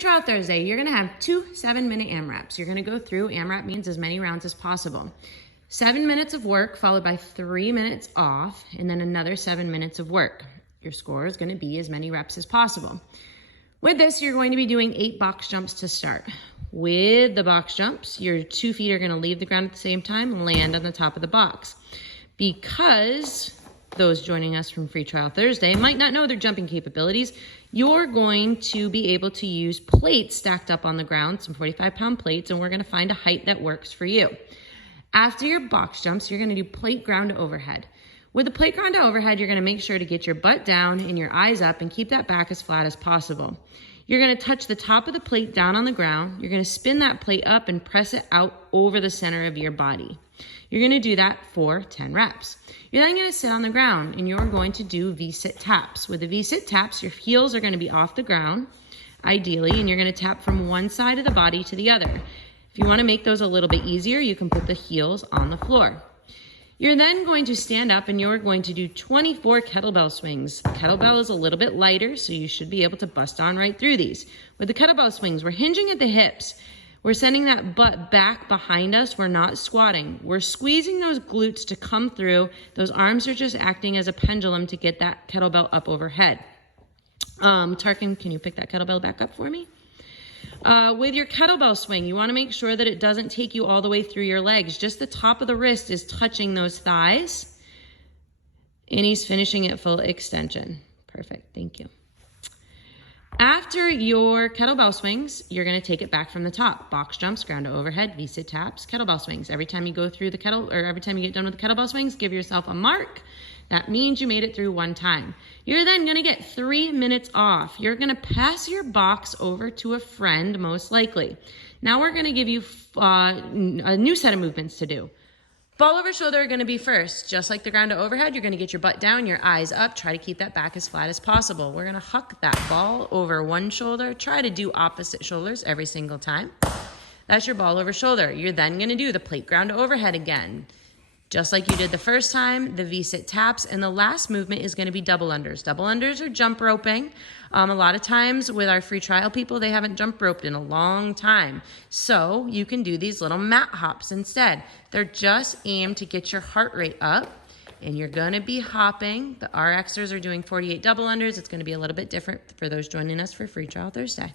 Trial Thursday, you're gonna have 2 7-minute AMRAPs. You're gonna go through, AMRAP means as many rounds as possible. 7 minutes of work followed by 3 minutes off, and then another 7 minutes of work. Your score is gonna be as many reps as possible. With this, you're going to be doing 8 box jumps to start. With the box jumps, your 2 feet are gonna leave the ground at the same time and land on the top of the box. Because those joining us from Free Trial Thursday might not know their jumping capabilities, you're going to be able to use plates stacked up on the ground, some 45-pound plates, and we're gonna find a height that works for you. After your box jumps, you're gonna do plate ground to overhead. With the plate ground to overhead, you're gonna make sure to get your butt down and your eyes up and keep that back as flat as possible. You're gonna touch the top of the plate down on the ground. You're gonna spin that plate up and press it out over the center of your body. You're gonna do that for 10 reps. You're then gonna sit on the ground and you're going to do V-sit taps. With the V-sit taps, your heels are gonna be off the ground, ideally, and you're gonna tap from one side of the body to the other. If you wanna make those a little bit easier, you can put the heels on the floor. You're then going to stand up and you're going to do 24 kettlebell swings. The kettlebell is a little bit lighter, so you should be able to bust on right through these. With the kettlebell swings, we're hinging at the hips. We're sending that butt back behind us. We're not squatting. We're squeezing those glutes to come through. Those arms are just acting as a pendulum to get that kettlebell up overhead. Tarkin, can you pick that kettlebell back up for me? With your kettlebell swing, you wanna make sure that it doesn't take you all the way through your legs. Just the top of the wrist is touching those thighs. And he's finishing at full extension. Perfect, thank you. After your kettlebell swings, you're gonna take it back from the top. Box jumps, ground to overhead, V-sit taps, kettlebell swings. Every time you go through the every time you get done with the kettlebell swings, give yourself a mark. That means you made it through one time. You're then gonna get 3 minutes off. You're gonna pass your box over to a friend, most likely. Now we're gonna give you a new set of movements to do. Ball over shoulder are gonna be first. Just like the ground to overhead, you're gonna get your butt down, your eyes up, try to keep that back as flat as possible. We're gonna huck that ball over one shoulder, try to do opposite shoulders every single time. That's your ball over shoulder. You're then gonna do the plate ground to overhead again. Just like you did the first time, the V-sit taps, and the last movement is gonna be double unders. Double unders are jump roping. A lot of times with our free trial people, they haven't jump roped in a long time. So you can do these little mat hops instead. They're just aimed to get your heart rate up, and you're gonna be hopping. The RXers are doing 48 double unders. It's gonna be a little bit different for those joining us for Free Trial Thursday.